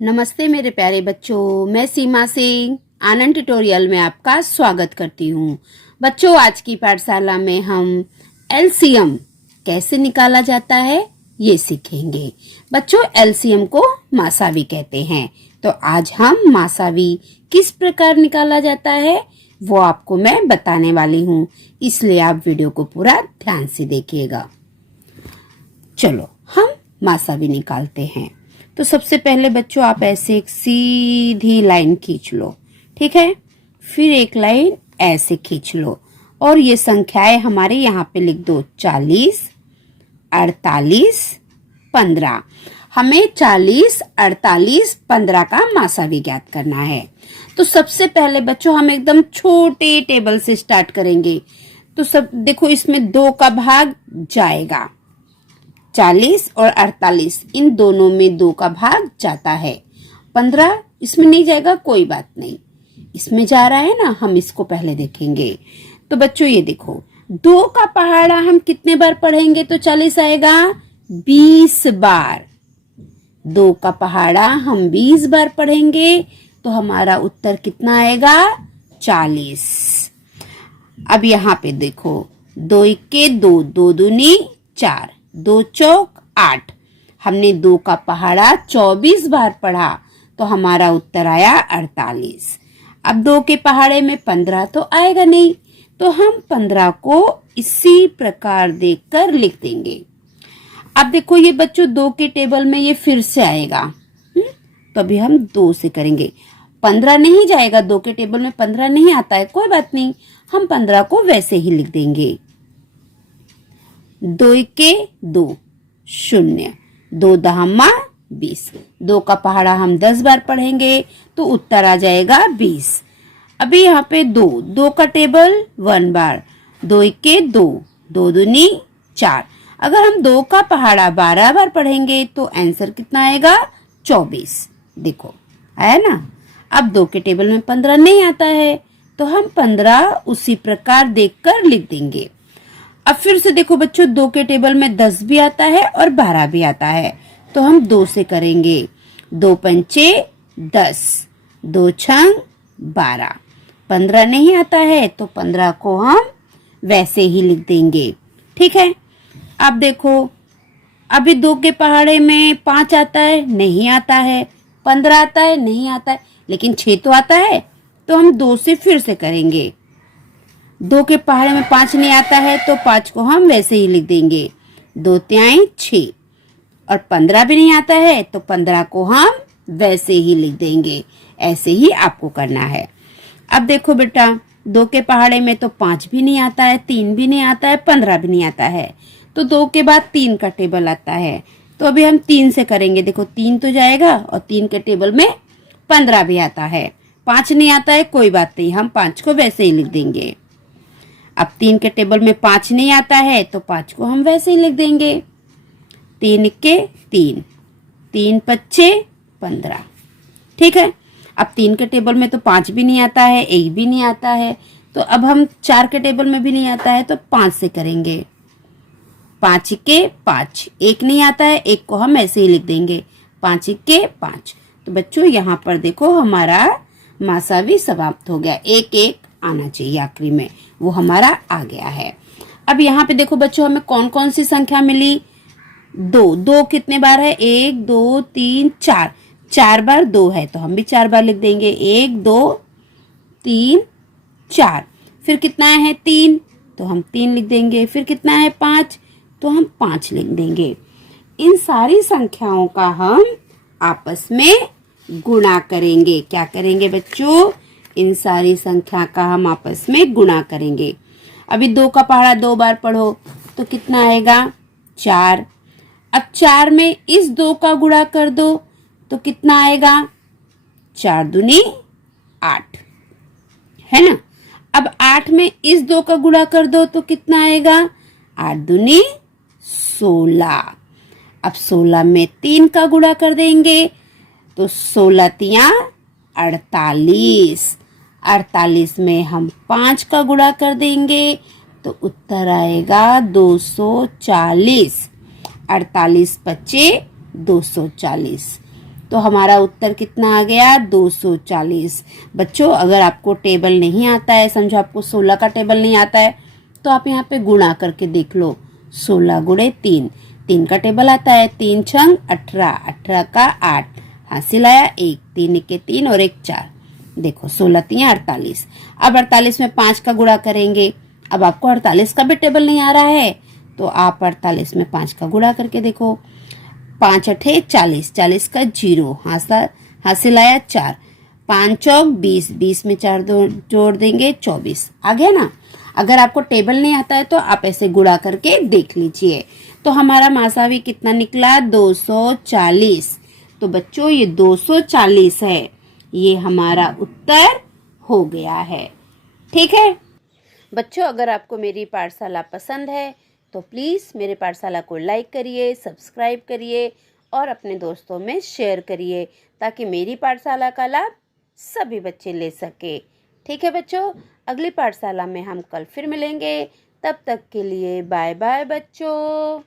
नमस्ते मेरे प्यारे बच्चों, मैं सीमा सिंह आनंद ट्यूटोरियल में आपका स्वागत करती हूँ। बच्चों, आज की पाठशाला में हम एलसीएम कैसे निकाला जाता है ये सीखेंगे। बच्चों, एलसीएम को मासावी कहते हैं। तो आज हम मासावी किस प्रकार निकाला जाता है वो आपको मैं बताने वाली हूँ, इसलिए आप वीडियो को पूरा ध्यान से देखिएगा। चलो हम मासावी निकालते हैं। तो सबसे पहले बच्चों आप ऐसे एक सीधी लाइन खींच लो, ठीक है। फिर एक लाइन ऐसे खींच लो और ये संख्याएं हमारे यहाँ पे लिख दो 40, 48, 15। हमें 40, 48, 15 का मासावी ज्ञात करना है। तो सबसे पहले बच्चों हम एकदम छोटे टेबल से स्टार्ट करेंगे। तो सब देखो, इसमें 2 का भाग जाएगा। 40 और 48 इन दोनों में 2 का भाग जाता है। 15 इसमें नहीं जाएगा, कोई बात नहीं। इसमें जा रहा है ना, हम इसको पहले देखेंगे। तो बच्चों ये देखो, 2 का पहाड़ा हम कितने बार पढ़ेंगे तो 40 आएगा? 20 बार। 2 का पहाड़ा हम 20 बार पढ़ेंगे तो हमारा उत्तर कितना आएगा? 40। अब यहाँ पे देखो, 2 इक्के 2, 2 दूनी 4, 2 चौक 8। हमने 2 का पहाड़ा 24 बार पढ़ा तो हमारा उत्तर आया 48। अब 2 के पहाड़े में 15 तो आएगा नहीं, तो हम 15 को इसी प्रकार देखकर लिख देंगे। अब देखो ये बच्चों 2 के टेबल में ये फिर से आएगा, तो अभी हम 2 से करेंगे। 15 नहीं जाएगा, 2 के टेबल में 15 नहीं आता है, कोई बात नहीं, हम 15 को वैसे ही लिख देंगे। 2 इक्के 2, 0, 2 दहम्मा 20। 2 का पहाड़ा हम 10 बार पढ़ेंगे तो उत्तर आ जाएगा 20। अभी यहाँ पे 2 का टेबल 1 बार, 2 इक्के 2, 2 दूनी 4। अगर हम 2 का पहाड़ा 12 बार पढ़ेंगे तो आंसर कितना आएगा? 24। देखो आया ना। अब 2 के टेबल में 15 नहीं आता है तो हम 15 उसी प्रकार देखकर लिख देंगे। अब फिर से देखो बच्चों, 2 के टेबल में 10 भी आता है और 12 भी आता है, तो हम 2 से करेंगे। 2 पंचे 10, 2 छंग 12। 15 नहीं आता है तो 15 को हम वैसे ही लिख देंगे, ठीक है। अब देखो, अभी 2 के पहाड़े में 5 आता है, नहीं आता है। 15 आता है, नहीं आता है, लेकिन 6 तो आता है, तो हम 2 से फिर से करेंगे। 2 के पहाड़े में 5 नहीं आता है तो 5 को हम वैसे ही लिख देंगे। 2 तिहाई 6। और 15 भी नहीं आता है तो 15 को हम वैसे ही लिख देंगे। ऐसे ही आपको करना है। अब देखो बेटा, 2 के पहाड़े में तो 5 भी नहीं आता है, 3 भी नहीं आता है, 15 भी नहीं आता है, तो 2 के बाद 3 का टेबल आता है, तो अभी हम 3 से करेंगे। देखो 3 तो जाएगा और 3 के टेबल में 15 भी आता है। 5 नहीं आता है, कोई बात नहीं, हम 5 को वैसे ही लिख देंगे। अब 3 के टेबल में 5 नहीं आता है तो 5 को हम वैसे ही लिख देंगे। 3 के 3, 3 पच्चे 15, ठीक है। अब 3 के टेबल में तो 5 भी नहीं आता है, 1 भी नहीं आता है, तो अब हम 4 के टेबल में भी नहीं आता है तो 5 से करेंगे। 5 के 5, 1 नहीं आता है, 1 को हम ऐसे ही लिख देंगे। 5 के 5। तो बच्चों यहाँ पर देखो हमारा मासावी समाप्त हो गया। 1 1 आना चाहिए आखिरी में, वो हमारा आ गया है। अब यहाँ पे देखो बच्चों, हमें कौन कौन सी संख्या मिली? 2 कितने बार है? 1 2 3 4, 4 बार 2 है तो हम भी 4 बार लिख देंगे। 1 2 3 4। फिर कितना है? 3, तो हम 3 लिख देंगे। फिर कितना है? 5, तो हम 5 लिख देंगे। इन सारी संख्याओं का हम आपस में गुणा करेंगे। क्या करेंगे बच्चों? इन सारी संख्या का हम आपस में गुणा करेंगे। अभी 2 का पहाड़ा 2 बार पढ़ो तो कितना आएगा? 4। अब 4 में इस 2 का गुणा कर दो तो कितना आएगा? 4 दूनी 8, है ना। अब 8 में इस 2 का गुणा कर दो तो कितना आएगा? 8 दूनी 16। अब 16 में 3 का गुणा कर देंगे तो 16 तिया 48। 48 में हम 5 का गुणा कर देंगे तो उत्तर आएगा 240। 48 पच्चे 240। तो हमारा उत्तर कितना आ गया 240। बच्चों अगर आपको टेबल नहीं आता है, समझो आपको 16 का टेबल नहीं आता है, तो आप यहाँ पे गुणा करके देख लो। 16 गुणे 3, 3 का टेबल आता है, 3 छंग 18, 18 का 8, हासिल आया 1, 3 के 3 और 1 4। देखो 16 3 48। अब 48 में 5 का गुणा करेंगे। अब आपको 48 का भी टेबल नहीं आ रहा है तो आप 48 में 5 का गुणा करके देखो। 5 अठे 40, 40 का 0, हासिल आया 4, 5 चौक 20, 20 में 4 जोड़ देंगे 24। आ गया ना। अगर आपको टेबल नहीं आता है तो आप ऐसे गुणा करके देख लीजिए। तो हमारा मासावी कितना निकला 240। तो बच्चों ये 240 है, ये हमारा उत्तर हो गया है। ठीक है बच्चों, अगर आपको मेरी पाठशाला पसंद है तो प्लीज़ मेरे पाठशाला को लाइक करिए, सब्सक्राइब करिए और अपने दोस्तों में शेयर करिए ताकि मेरी पाठशाला का लाभ सभी बच्चे ले सके। ठीक है बच्चों, अगली पाठशाला में हम कल फिर मिलेंगे। तब तक के लिए बाय बाय बच्चों।